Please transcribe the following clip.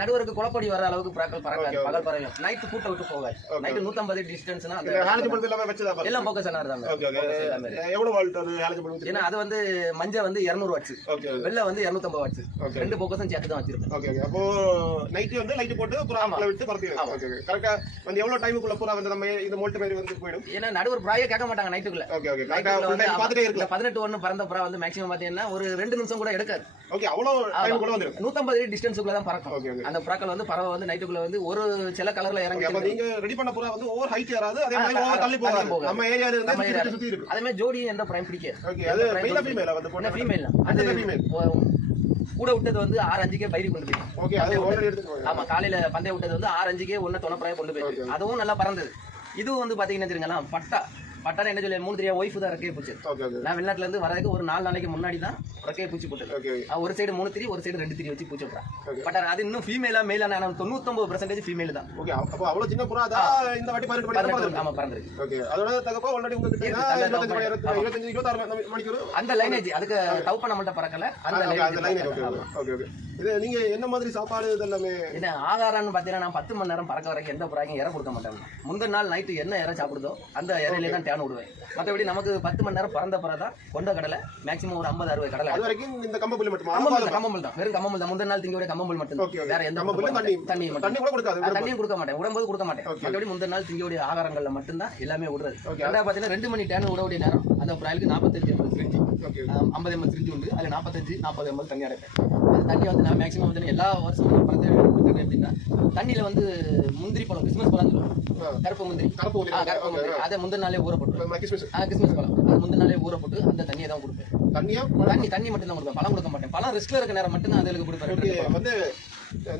நடுவருக்கு குழப்படி வர அளவுக்கு பிராக்கள் பறக்காது. பகல் பறவையும் நைட் கூட்ட விட்டு போகாது. நைட் 150 டிஸ்டன்ஸ்னா எல்லாம் போக்கஸ் தான். ஏன்னா அது வந்து மஞ்ச வந்து 200 வாட்ஸ், வெள்ளை வந்து 250 வாட்ஸ், ரெண்டு போக்கஸும் சேர்த்து தான் வச்சிருக்கேன். அப்போ நைட் வந்து லைட் போட்டு புறாக்களை விட்டு பறத்திடுவோம். கரெக்டா வந்து எவ்வளவு டைமுக்குள்ள புறா வந்து நம்ம இந்த மோல்ட் மாதிரி வந்து போயிடும். ஏன்னா நடுவர் பிராயே கேட்க மாட்டாங்க நைட்டுக்குள்ள. 18 பறந்த புறா வந்து மேக்ஸிமம் பாத்தீங்கன்னா ஒரு 2 நிமிஷம் கூட எடுக்காது. அவ்வளவு டைம் கூட வந்துரும். 150 டிஸ்டன்ஸ்க்குள்ள தான் பறக்கும். அந்த புறாக்கள் வந்து பறவை வந்து நைட்டுக்குள்ள வந்து ஒரு சில கலர்ல இறங்கி. அப்ப நீங்க ரெடி பண்ண புறா வந்து ஓவர் ஹைட் ஏறாது, அதே மாதிரி ஓவர் தள்ளி போகாது. நம்ம ஏரியால இருந்து சுத்தி இருக்கு. அதே மாதிரி ஜோடி எந்த பிரைம் பிடிக்காது. அது மெயிலா ஃபீமேலா வந்து பொண்ணு ஃபீமேல். அது ஃபீமேல் கூட விட்டது வந்து 6:05க்கே பயிரி கொண்டு போய். அது ஆல்ரெடி எடுத்துக்கோங்க. ஆமா, காலையில பந்தய விட்டது வந்து 6:05க்கே ஒண்ணு தொணப்பறாய கொண்டு போய். அதுவும் நல்லா பறந்தது. இதுவும் வந்து பாத்தீங்கன்னா தெரியுங்களா, பட்டால என்ன சொல்லி 3 ஒய்ஃப் தான் ரெக்கையை பூச்சி. நான் வெளிநாட்டுல இருந்து வரதுக்கு ஒரு 4 நாளைக்கு முன்னாடி தான் ரெக்கையை பூச்சி போட்டது. ஒரு சைடு 3 ஒரு சைடு 2 வச்சு பூச்சி விடுறேன். பட் அது இன்னும் ஃபீமேலா மேலா 99% ஃபீமேல் தான். ஓகே, அப்ப அவ்வளவு சின்ன புறா தான் இந்த வாட்டி 18 ஆமா பறந்துருக்கு. ஓகே, அதோட தகப்ப ஆல்ரெடி உங்களுக்கு 25 மணிக்கு அந்த லைனேஜ் அதுக்கு டவ் பண்ண மட்டும் பறக்கல. அந்த லைனேஜ். Okay okay. இது நீங்க என்ன மாதிரி சாப்பாடு இதெல்லாமே என்ன ஆகாரம்னு பாத்தீங்கன்னா, நான் 10 மணி நேரம் பறக்க வரைக்கும் எந்த புறாக்கும் இறை கொடுக்க மாட்டாங்க. முந்தின நாள் நைட்டு என்ன இறை சாப்பிடுதோ அந்த இறையிலே தான் டேன் விடுவேன். மற்றபடி நமக்கு 10 மணி நேரம் பறந்த புறா தான் கொண்ட கடலை, மேக்ஸிமம் ஒரு 50-60 கடலை. அது வரைக்கும் இந்த கம்பம்புல் மட்டும் கம்பம்புல் தான், வெறும் கம்பம்புல் தான். முந்தின நாள் திங்க கம்பம்புல் மட்டும். வேற எந்த தண்ணி கூட கொடுக்காது. தண்ணியும் கொடுக்க மாட்டேன், விடும்போது கொடுக்க மாட்டேன். மற்றபடி முந்தின நாள் திங்கோடைய ஆகாரங்கள்ல மட்டும்தான் எல்லாமே விடுறது. ரெண்டாவது பாத்தீங்கன்னா 2 மணி டேன் விடக்கூடிய நேரம் அந்த புறாய்க்கு 45 ml 50 ml சிரிஞ்சு உண்டு. அதில் 45-40 ml தண்ணி அரைப்பேன். அது தண்ணி வந்து நான் மேக்ஸிமம் வந்து எல்லா வருஷமும் பறந்து எப்படின்னா, தண்ணியில வந்து முந்திரி பழம், கிறிஸ்மஸ் பழம் கருப்பு முந்திரி அதை முந்தின நாளே ஊற போட்டு, கிறிஸ்மஸ் பழம் அது முந்தின நாளே ஊற போட்டு அந்த தண்ணியை தான் கொடுப்பேன். தண்ணி மட்டும் தான் கொடுப்பேன், பழம் கொடுக்க மாட்டேன். பழம் ரிஸ்க்ல இருக்க நேரம் மட்டும் தான் அதுக்கு கொடுப்பேன்.